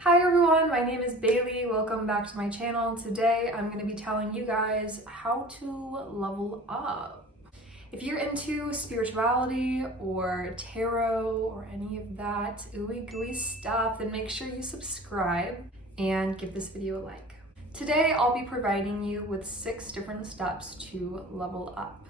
Hi everyone, my name is Bailey. Welcome back to my channel. Today I'm going to be telling you guys how to level up. If you're into spirituality or tarot or any of that ooey gooey stuff, then make sure you subscribe and give this video a like. Today I'll be providing you with 6 different steps to level up.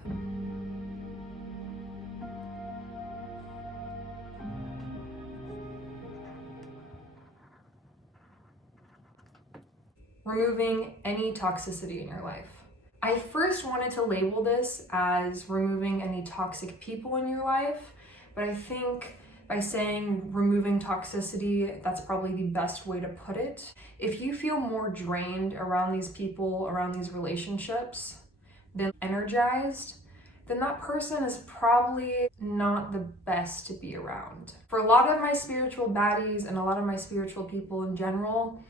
Removing any toxicity in your life. I first wanted to label this as removing any toxic people in your life, but I think by saying removing toxicity, that's probably the best way to put it. If you feel more drained around these people, around these relationships, than energized, then that person is probably not the best to be around. For a lot of my spiritual baddies and a lot of my spiritual people in general,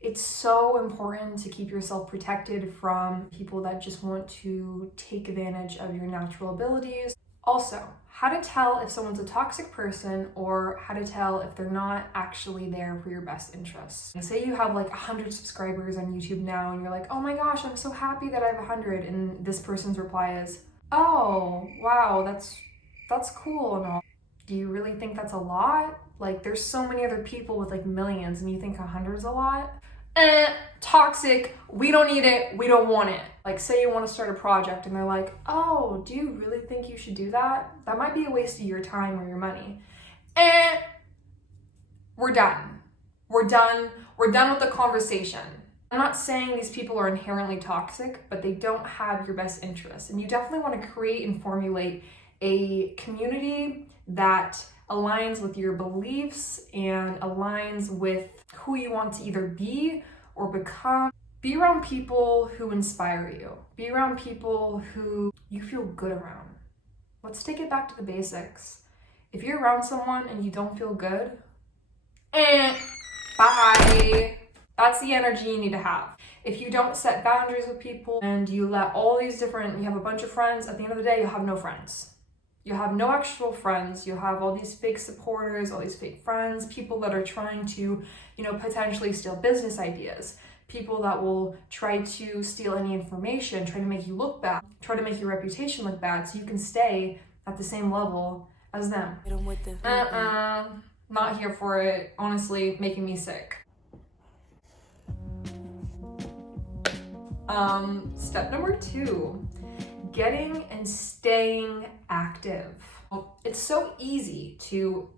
it's so important to keep yourself protected from people that just want to take advantage of your natural abilities. Also, how to tell if someone's a toxic person or how to tell if they're not actually there for your best interests. And say you have like 100 subscribers on YouTube now and you're like, oh my gosh, I'm so happy that I have 100. And this person's reply is, oh, wow, that's cool and all. Do you really think that's a lot? Like there's so many other people with like millions and you think 100 is a lot? Toxic, we don't need it, we don't want it. Like say you want to start a project and they're like, oh, do you really think you should do that? That might be a waste of your time or your money. We're done. We're done with the conversation. I'm not saying these people are inherently toxic, but they don't have your best interests. And you definitely want to create and formulate a community that aligns with your beliefs and aligns with who you want to either be or become. Be around people who inspire you. Be around people who you feel good around. Let's take it back to the basics. If you're around someone and you don't feel good, bye. That's the energy you need to have. If you don't set boundaries with people and you let all these different, you have a bunch of friends, at the end of the day, you'll have no friends. You have no actual friends. You have all these fake supporters, all these fake friends, people that are trying to, potentially steal business ideas, people that will try to steal any information, try to make you look bad, try to make your reputation look bad so you can stay at the same level as them. Not here for it. Honestly, making me sick. Step number 2. Getting and staying active. It's so easy to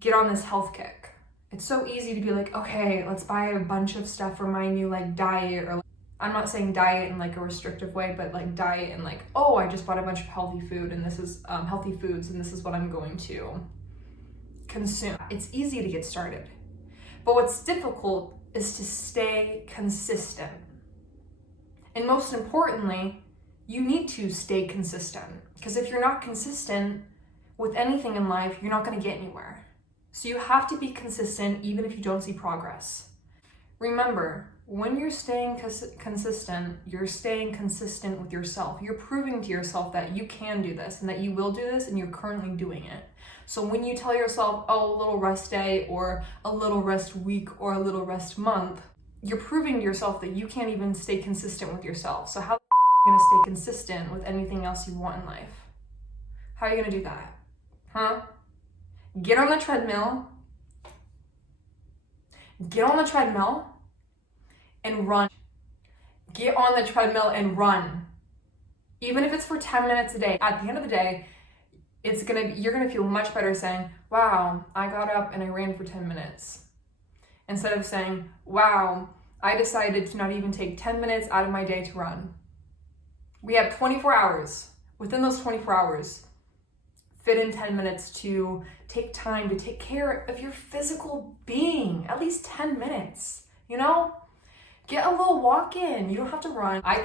get on this health kick. It's so easy to be like, okay, let's buy a bunch of stuff for my new diet, or I'm not saying diet in a restrictive way, but diet and oh, I just bought a bunch of healthy food and this is healthy foods and this is what I'm going to consume. It's easy to get started. But what's difficult is to stay consistent. And most importantly, you need to stay consistent, because if you're not consistent with anything in life, you're not going to get anywhere. So you have to be consistent even if you don't see progress. Remember, when you're staying consistent, you're staying consistent with yourself. You're proving to yourself that you can do this and that you will do this, and you're currently doing it. So when you tell yourself, oh, a little rest day or a little rest week or a little rest month, you're proving to yourself that you can't even stay consistent with yourself. So how going to stay consistent with anything else you want in life? How are you going to do that? Huh? Get on the treadmill. Get on the treadmill and run. Get on the treadmill and run. Even if it's for 10 minutes a day, at the end of the day, you're going to feel much better saying, wow, I got up and I ran for 10 minutes. Instead of saying, wow, I decided to not even take 10 minutes out of my day to run. We have 24 hours. Within those 24 hours, fit in 10 minutes to take time to take care of your physical being. At least 10 minutes, Get a little walk in. You don't have to run. I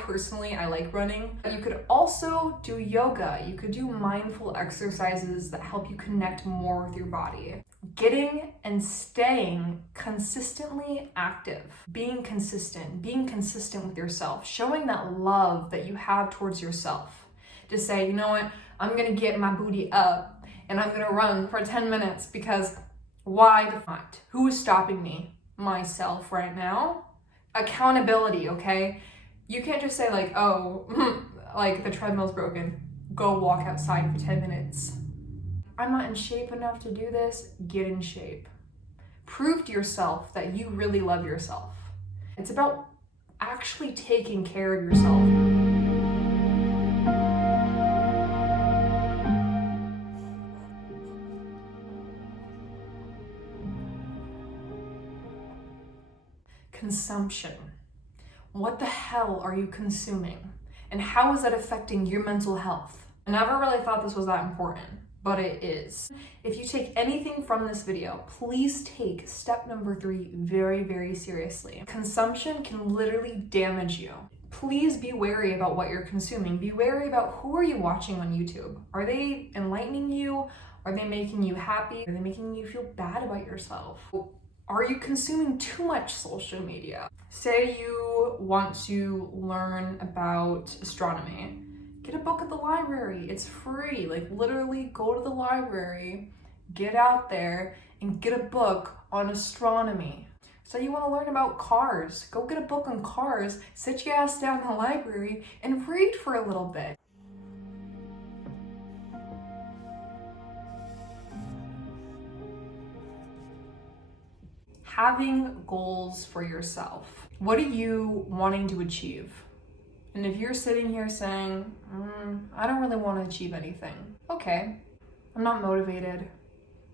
like running. You could also do yoga. You could do mindful exercises that help you connect more with your body. Getting and staying consistently active, being consistent with yourself, showing that love that you have towards yourself. To say, you know what, I'm gonna get my booty up and I'm gonna run for 10 minutes because why the fuck? Who is stopping me? Myself right now. Accountability, okay? You can't just say like, oh, like the treadmill's broken. Go walk outside for 10 minutes. I'm not in shape enough to do this. Get in shape. Prove to yourself that you really love yourself. It's about actually taking care of yourself. Consumption. What the hell are you consuming? And how is that affecting your mental health? I never really thought this was that important, but it is. If you take anything from this video, please take step number 3 very, very seriously. Consumption can literally damage you. Please be wary about what you're consuming. Be wary about who are you watching on YouTube. Are they enlightening you? Are they making you happy? Are they making you feel bad about yourself? Are you consuming too much social media? Say you want to learn about astronomy. Get a book at the library. It's free. Like literally go to the library, get out there and get a book on astronomy. Say you want to learn about cars. Go get a book on cars, sit your ass down in the library and read for a little bit. Having goals for yourself. What are you wanting to achieve? And if you're sitting here saying, I don't really want to achieve anything. Okay, I'm not motivated.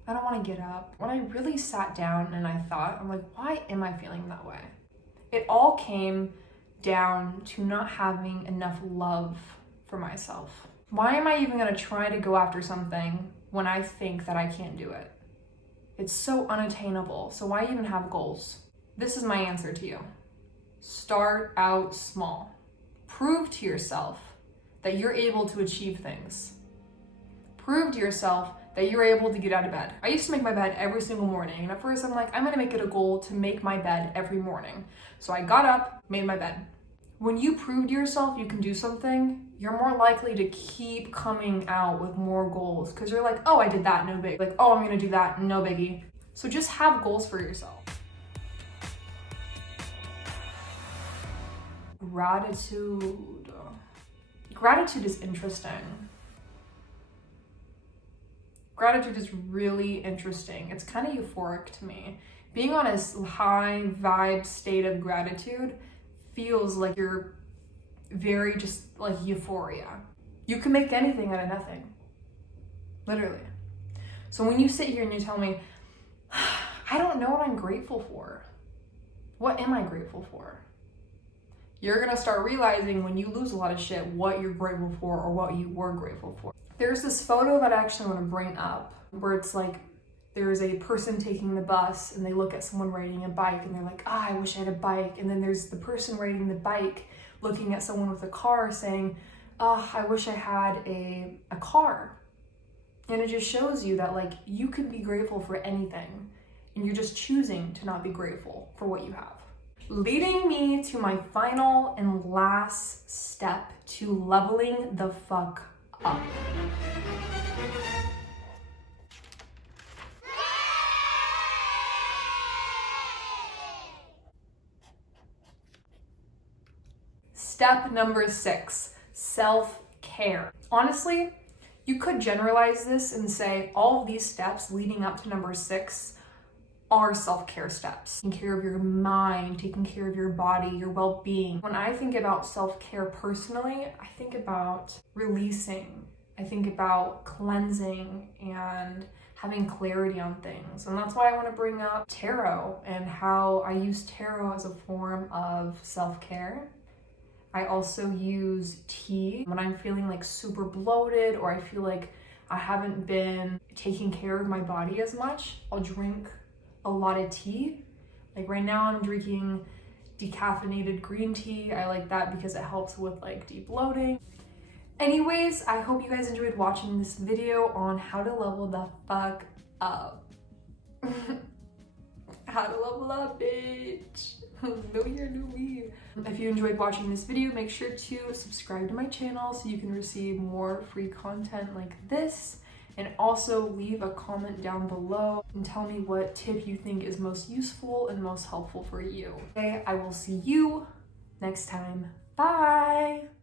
I don't want to get up. When I really sat down and I thought, I'm like, why am I feeling that way? It all came down to not having enough love for myself. Why am I even going to try to go after something when I think that I can't do it? It's so unattainable. So why even have goals? This is my answer to you. Start out small. Prove to yourself that you're able to achieve things. Prove to yourself that you're able to get out of bed. I used to make my bed every single morning, and at first I'm like, I'm gonna make it a goal to make my bed every morning. So I got up, made my bed. When you prove to yourself you can do something, you're more likely to keep coming out with more goals because you're like, oh, I did that, no big. Like, oh, I'm gonna do that, no biggie. So just have goals for yourself. Gratitude. Gratitude is interesting. Gratitude is really interesting. It's kind of euphoric to me. Being on a high vibe state of gratitude feels like you're very just like euphoria. You can make anything out of nothing. Literally. So when you sit here and you tell me, I don't know what I'm grateful for. What am I grateful for? You're gonna start realizing when you lose a lot of shit what you're grateful for or what you were grateful for. There's this photo that I actually want to bring up where it's like there's a person taking the bus and they look at someone riding a bike and they're like, I wish I had a bike. And then there's the person riding the bike looking at someone with a car saying, I wish I had a car. And it just shows you that like you can be grateful for anything and you're just choosing to not be grateful for what you have. Leading me to my final and last step to leveling the fuck up. Step number 6, self-care. Honestly, you could generalize this and say all of these steps leading up to number 6 are self-care steps. Taking care of your mind, taking care of your body, your well-being. When I think about self-care personally, I think about releasing. I think about cleansing and having clarity on things. And that's why I want to bring up tarot and how I use tarot as a form of self-care. I also use tea when I'm feeling like super bloated or I feel like I haven't been taking care of my body as much. I'll drink a lot of tea. Like right now I'm drinking decaffeinated green tea. I like that because it helps with like de-bloating. Anyways, I hope you guys enjoyed watching this video on how to level the fuck up. How to level up, bitch. New year, new me. If you enjoyed watching this video, make sure to subscribe to my channel so you can receive more free content like this. And also leave a comment down below and tell me what tip you think is most useful and most helpful for you. Okay, I will see you next time. Bye!